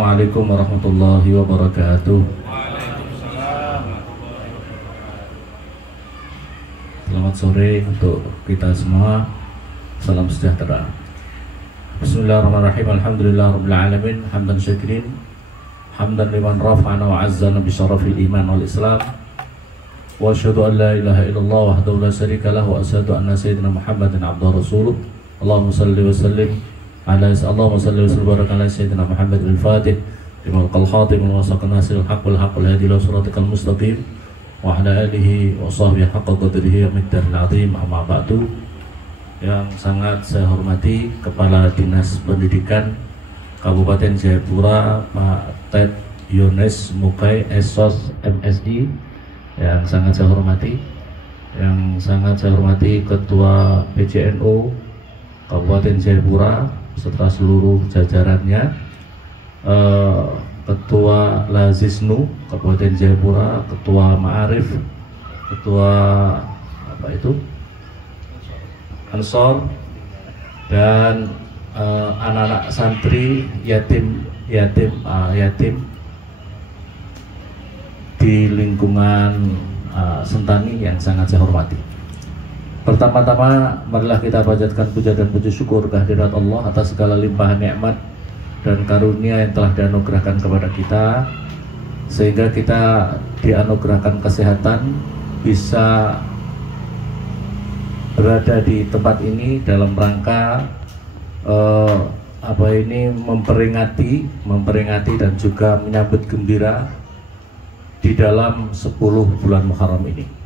Assalamualaikum warahmatullahi wabarakatuh. Selamat sore untuk kita semua. Salam sejahtera. Bismillahirrahmanirrahim. Alhamdulillahirabbil alamin. Hamdan syakirin. Hamdan liman rafa'ana wa 'azzana bi syarafil iman wal islam. Wa asyhadu an la ilaha illallah wahdahu la syarika lahu wa asyhadu anna sayyidina Muhammadan abduhu rasuluh. Allahumma shalli wa sallim Allahumma salli wa sallim baraka ala sayyidina Muhammad al-Fatih lima al khatim wa wasaqan nasirul haqq wal haqq hadi ila siratikal mustaqim wa ala alihi wa sahbihi haqqa qadrihi wa miqdaril azim. Amma ba'du. Yang sangat saya hormati Kepala Dinas Pendidikan Kabupaten Jayapura, Pak Ted Yunes Mukai Esos MSI, yang sangat saya hormati, Ketua PJNU Kabupaten Jayapura serta seluruh jajarannya, Ketua Lazisnu Kabupaten Jayapura, Ketua Ma'arif, Ketua Ansor, dan anak-anak santri yatim di lingkungan Sentani yang sangat saya hormati. Pertama-tama, marilah kita panjatkan puja dan puji syukur kehadirat Allah atas segala limpahan nikmat dan karunia yang telah dianugerahkan kepada kita, sehingga kita dianugerahkan kesehatan, bisa berada di tempat ini dalam rangka memperingati dan juga menyambut gembira di dalam 10 bulan Muharram ini.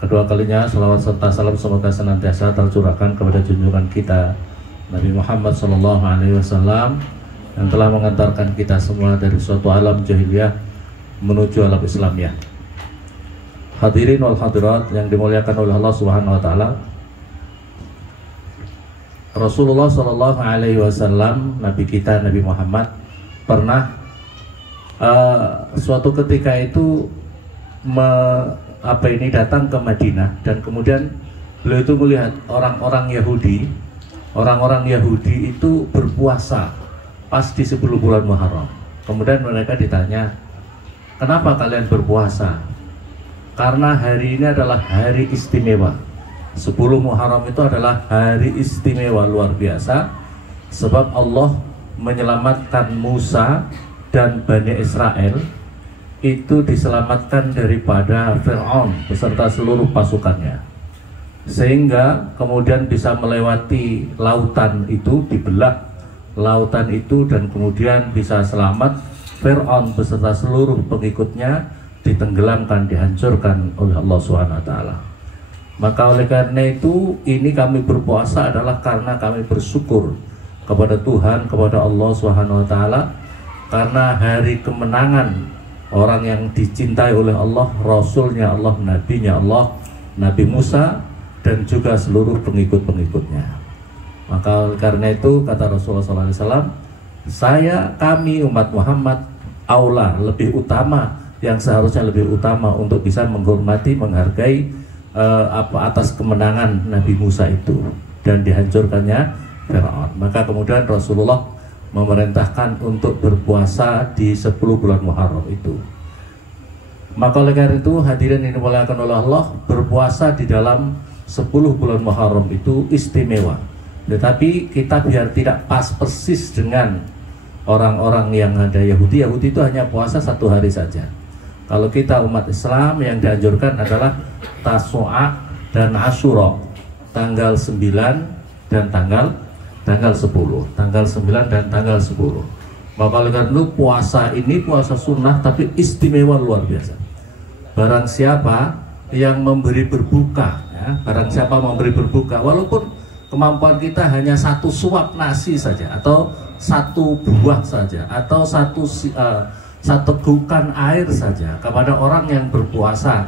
Kedua kalinya salawat serta salam semoga senantiasa tercurahkan kepada junjungan kita Nabi Muhammad SAW yang telah mengantarkan kita semua dari suatu alam jahiliyah menuju alam Islamiyah. Hadirin wal hadirat yang dimuliakan oleh Allah Subhanahu wa taala. Rasulullah SAW, Nabi kita Nabi Muhammad, pernah suatu ketika itu datang ke Madinah, dan kemudian beliau itu melihat orang-orang Yahudi itu berpuasa pas di 10 bulan Muharram. Kemudian mereka ditanya, kenapa kalian berpuasa? Karena hari ini adalah hari istimewa. 10 Muharram itu adalah hari istimewa luar biasa, sebab Allah menyelamatkan Musa dan Bani Israel itu diselamatkan daripada Fir'aun beserta seluruh pasukannya, sehingga kemudian bisa melewati lautan itu, dibelah lautan itu, dan kemudian bisa selamat. Fir'aun beserta seluruh pengikutnya ditenggelamkan, dihancurkan oleh Allah SWT. Maka oleh karena itu, ini kami berpuasa adalah karena kami bersyukur kepada Tuhan, kepada Allah SWT, karena hari kemenangan orang yang dicintai oleh Allah, Rasulnya Allah, Nabinya Allah, Nabi Musa, dan juga seluruh pengikut-pengikutnya. Maka karena itu kata Rasulullah SAW, kami umat Muhammad aula, lebih utama, yang seharusnya lebih utama untuk bisa menghormati, menghargai atas kemenangan Nabi Musa itu dan dihancurkannya Fir'aun. Maka kemudian Rasulullah memerintahkan untuk berpuasa di 10 bulan Muharram itu. Maka oleh karena itu, hadirin yang dimuliakan oleh Allah, berpuasa di dalam 10 bulan Muharram itu istimewa. Tetapi kita biar tidak pas persis dengan orang-orang yang ada Yahudi itu hanya puasa 1 hari saja. Kalau kita umat Islam, yang dianjurkan adalah Tasu'a dan Asyura, tanggal 9 dan tanggal 10, tanggal 9 dan tanggal 10. Maka oleh karena itu, puasa ini puasa sunnah tapi istimewa luar biasa. Barang siapa yang memberi berbuka, walaupun kemampuan kita hanya 1 suap nasi saja, atau 1 buah saja, atau 1 tegukan air saja kepada orang yang berpuasa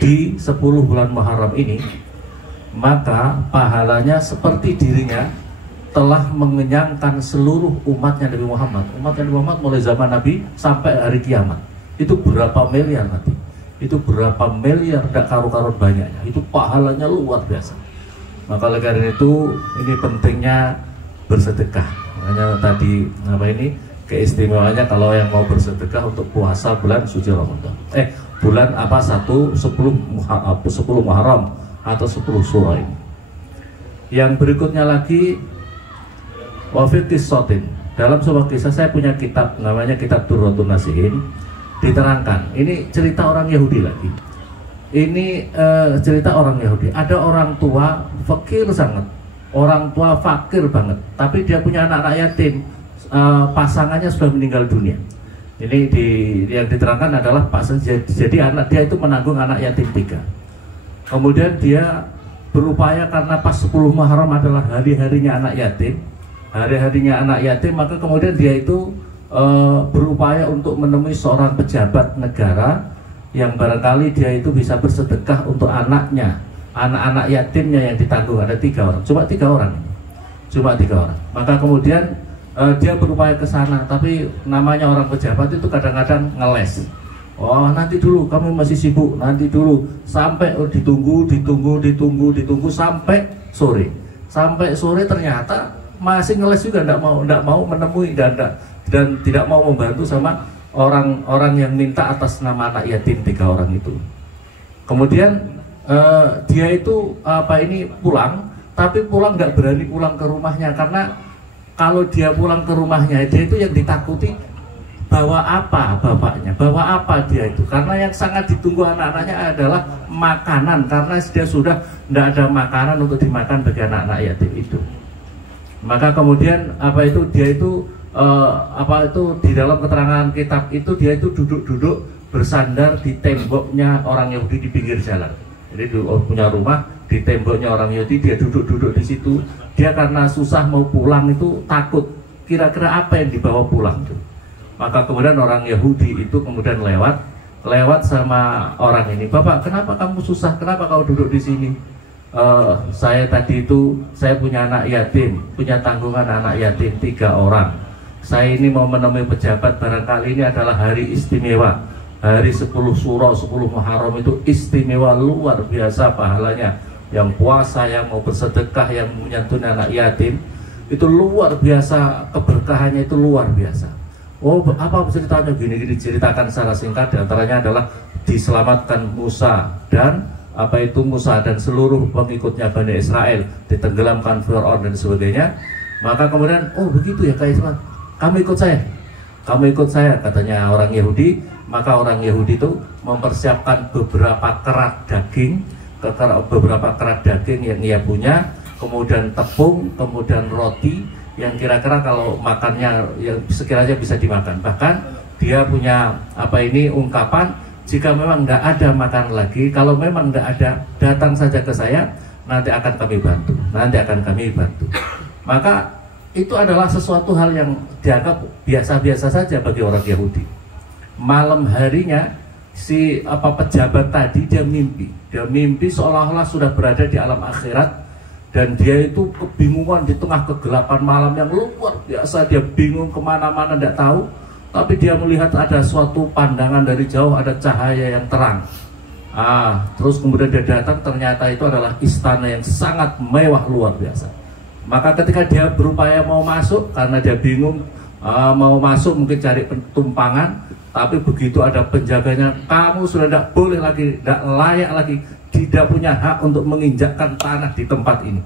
di 10 bulan Muharram ini, maka pahalanya seperti dirinya telah mengenyangkan seluruh umatnya Nabi Muhammad. Umatnya Nabi Muhammad mulai zaman Nabi sampai hari kiamat. Itu berapa miliar nanti? Itu berapa miliar, tidak karu-karuan banyaknya. Itu pahalanya luar biasa. Maka oleh karena itu, ini pentingnya bersedekah. Makanya tadi keistimewaannya kalau yang mau bersedekah untuk puasa bulan suci Ramadan. Bulan apa 10 Muharram atau 10 Syura ini. Yang berikutnya lagi wafid qissatin. Dalam sebuah kisah, saya punya kitab namanya Kitab Durratun Nasihin, diterangkan. Ini cerita orang Yahudi lagi. Ini cerita orang Yahudi. Ada orang tua fakir sangat, orang tua fakir banget, tapi dia punya anak-anak yatim. Pasangannya sudah meninggal dunia. Ini yang diterangkan adalah jadi anak dia itu menanggung anak yatim 3. Kemudian dia berupaya karena pas 10 Muharram adalah hari-harinya anak yatim. Hari-harinya anak yatim, maka kemudian dia itu berupaya untuk menemui seorang pejabat negara yang barangkali dia itu bisa bersedekah untuk anaknya, anak-anak yatimnya yang ditanggung. Ada 3 orang, cuma 3 orang. Maka kemudian dia berupaya ke sana, tapi namanya orang pejabat itu kadang-kadang ngeles. Oh, nanti dulu, kami masih sibuk, nanti dulu, sampai ditunggu sampai sore. Sampai sore ternyata masih ngeles juga, tidak mau menemui dan tidak mau membantu sama orang-orang yang minta atas nama anak yatim 3 orang itu. Kemudian dia itu pulang, tapi pulang nggak berani pulang ke rumahnya, karena kalau dia pulang ke rumahnya, dia itu yang ditakuti bawa apa bapaknya, bawa apa dia itu, karena yang sangat ditunggu anak-anaknya adalah makanan, karena dia sudah tidak ada makanan untuk dimakan bagi anak-anak yatim itu. Maka kemudian dia itu di dalam keterangan kitab itu, dia itu duduk bersandar di temboknya orang Yahudi di pinggir jalan. Jadi punya rumah di temboknya orang Yahudi, dia duduk di situ. Dia karena susah mau pulang itu takut kira-kira apa yang dibawa pulang tuh. Maka kemudian orang Yahudi itu kemudian lewat sama orang ini. Bapak, kenapa kamu susah? Kenapa kau duduk di sini? Saya tadi itu saya punya anak yatim, punya tanggungan anak yatim 3 orang. Saya ini mau menemui pejabat, barangkali ini adalah hari istimewa. Hari 10 Syura, 10 Muharram itu istimewa luar biasa pahalanya. Yang puasa, yang mau bersedekah, yang menyantuni anak yatim, itu luar biasa, keberkahannya itu luar biasa. Oh, apa ceritanya? Gini ceritakan secara singkat. Diantaranya adalah diselamatkan Musa dan Musa dan seluruh pengikutnya Bani Israel, ditenggelamkan Fir'aun dan sebagainya. Maka kemudian, oh begitu ya Kak Isman, kamu ikut saya, katanya orang Yahudi. Maka orang Yahudi itu mempersiapkan beberapa kerat daging yang ia punya, kemudian tepung, kemudian roti yang kira-kira kalau makannya yang sekiranya bisa dimakan. Bahkan dia punya ungkapan, jika memang tidak ada makan lagi, kalau memang tidak ada, datang saja ke saya, nanti akan kami bantu. Maka itu adalah sesuatu hal yang dianggap biasa-biasa saja bagi orang Yahudi. Malam harinya si pejabat tadi dia mimpi seolah-olah sudah berada di alam akhirat, dan dia itu kebingungan di tengah kegelapan malam yang luar biasa. Dia bingung kemana-mana, tidak tahu, tapi dia melihat ada suatu pandangan dari jauh, ada cahaya yang terang. Terus kemudian dia datang, ternyata itu adalah istana yang sangat mewah luar biasa. Maka ketika dia berupaya mau masuk, karena dia bingung mau masuk, mungkin cari tumpangan, tapi begitu ada penjaganya, kamu sudah tidak boleh lagi, tidak layak lagi, tidak punya hak untuk menginjakkan tanah di tempat ini.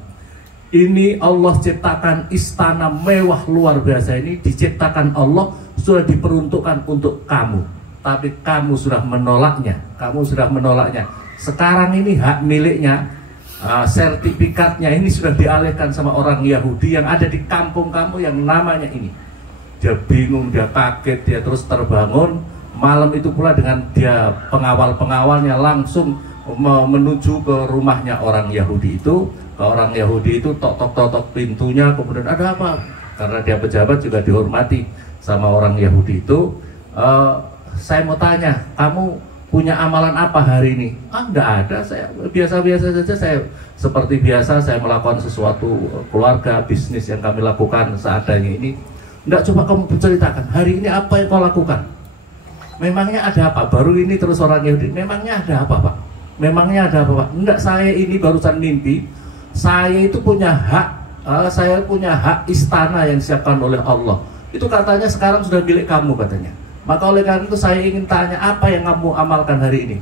Ini Allah ciptakan istana mewah luar biasa ini, diciptakan Allah, sudah diperuntukkan untuk kamu, tapi kamu sudah menolaknya. Sekarang ini hak miliknya, sertifikatnya ini sudah dialihkan sama orang Yahudi yang ada di kampung kamu yang namanya ini. Dia bingung, dia kaget, dia terus terbangun. Malam itu pula dengan dia pengawal-pengawalnya langsung menuju ke rumahnya orang Yahudi itu. Ke orang Yahudi itu tok pintunya, kemudian ada apa? Karena dia pejabat juga dihormati sama orang Yahudi itu. Saya mau tanya, kamu punya amalan apa hari ini? Enggak ada, saya biasa-biasa saja. Saya seperti biasa, saya melakukan sesuatu keluarga, bisnis yang kami lakukan seadanya ini. Enggak, coba kamu berceritakan, hari ini apa yang kau lakukan? Memangnya ada apa? Baru ini terus orang Yahudi, memangnya ada apa Pak? Enggak, saya ini barusan mimpi, saya itu punya hak, istana yang disiapkan oleh Allah. itu katanya sekarang sudah milik kamu katanya. Maka oleh karena itu saya ingin tanya, apa yang kamu amalkan hari ini?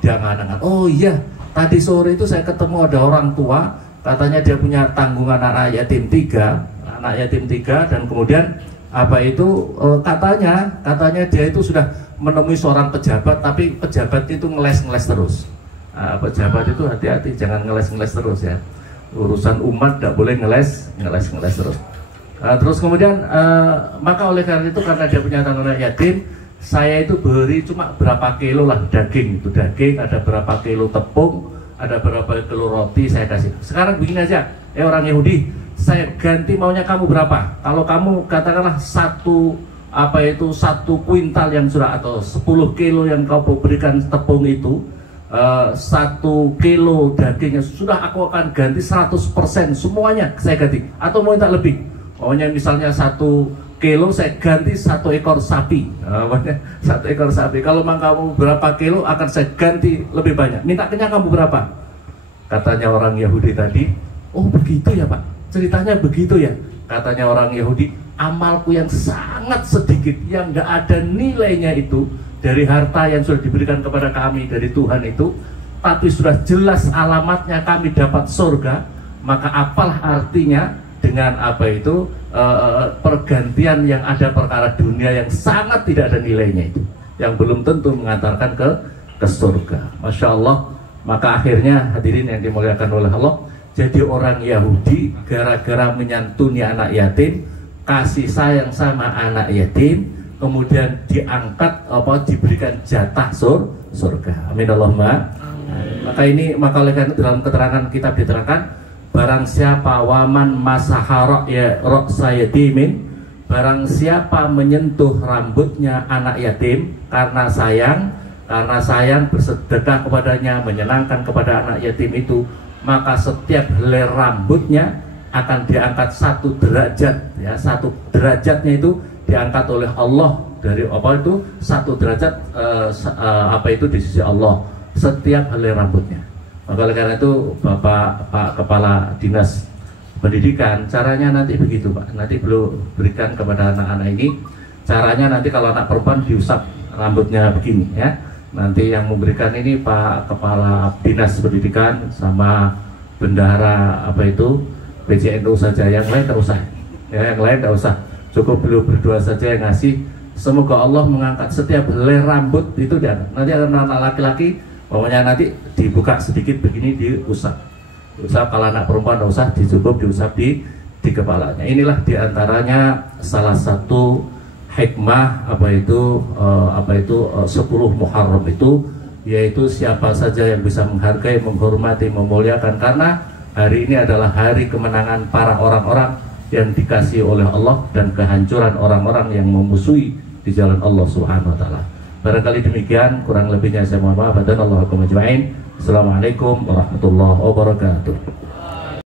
Dia nganang, oh iya, tadi sore itu saya ketemu ada orang tua, katanya dia punya tanggungan anak yatim 3, dan kemudian apa itu katanya dia itu sudah menemui seorang pejabat, tapi pejabat itu ngeles terus. Pejabat itu hati-hati, jangan ngeles terus ya. Urusan umat tidak boleh ngeles terus. Terus kemudian maka oleh karena itu, karena dia punya tanggungan yatim, saya itu beri cuma berapa kilo lah daging, ada berapa kilo tepung, ada berapa kilo roti saya kasih. Sekarang begini aja, orang Yahudi, saya ganti maunya kamu berapa? Kalau kamu katakanlah satu kuintal yang sudah, atau 10 kilo yang kau berikan tepung itu, 1 kilo dagingnya sudah aku akan ganti 100%, semuanya saya ganti. Atau mau minta lebih, maunya misalnya 1 kilo saya ganti 1 ekor sapi, 1 ekor sapi. Kalau memang kamu berapa kilo akan saya ganti lebih banyak. Minta kenyang kamu berapa? Katanya orang Yahudi tadi, oh begitu ya Pak, ceritanya begitu ya. Katanya orang Yahudi, amalku yang sangat sedikit, yang gak ada nilainya itu, dari harta yang sudah diberikan kepada kami dari Tuhan itu, tapi sudah jelas alamatnya kami dapat surga, maka apalah artinya dengan pergantian yang ada perkara dunia yang sangat tidak ada nilainya itu, yang belum tentu mengantarkan ke surga. Masya Allah. Maka akhirnya hadirin yang dimuliakan oleh Allah, jadi orang Yahudi gara-gara menyantuni anak yatim, kasih sayang sama anak yatim, kemudian diangkat diberikan jatah surga. Amin Allahumma. Maka oleh karena dalam keterangan kitab diterangkan, barang siapa waman masaharok ya rok sayatimin, barang siapa menyentuh rambutnya anak yatim karena sayang bersedekah kepadanya, menyenangkan kepada anak yatim itu, maka setiap helai rambutnya akan diangkat 1 derajat ya, 1 derajatnya itu diangkat oleh Allah dari 1 derajat di sisi Allah setiap helai rambutnya. Maka oleh karena itu Pak Kepala Dinas Pendidikan, caranya nanti begitu Pak, nanti perlu berikan kepada anak-anak ini, caranya nanti kalau anak perempuan diusap rambutnya begini ya. Nanti yang memberikan ini Pak Kepala Dinas Pendidikan sama bendahara PJNU saja, yang lain tidak usah ya, yang lain tidak usah, cukup beliau berdua saja yang ngasih. Semoga Allah mengangkat setiap helai rambut itu diangkat. Nanti akan anak laki-laki, pokoknya nanti dibuka sedikit begini, diusap. Kalau anak perempuan tidak usah, cukup diusap di kepalanya. Inilah diantaranya salah satu hikmah 10 Muharram itu, yaitu siapa saja yang bisa menghargai, menghormati, memuliakan, karena hari ini adalah hari kemenangan para orang-orang yang dikasihi oleh Allah dan kehancuran orang-orang yang memusuhi di jalan Allah Subhanahu wa taala. Barangkali demikian, kurang lebihnya saya mohon maaf. Dan Assalamualaikum warahmatullahi wabarakatuh.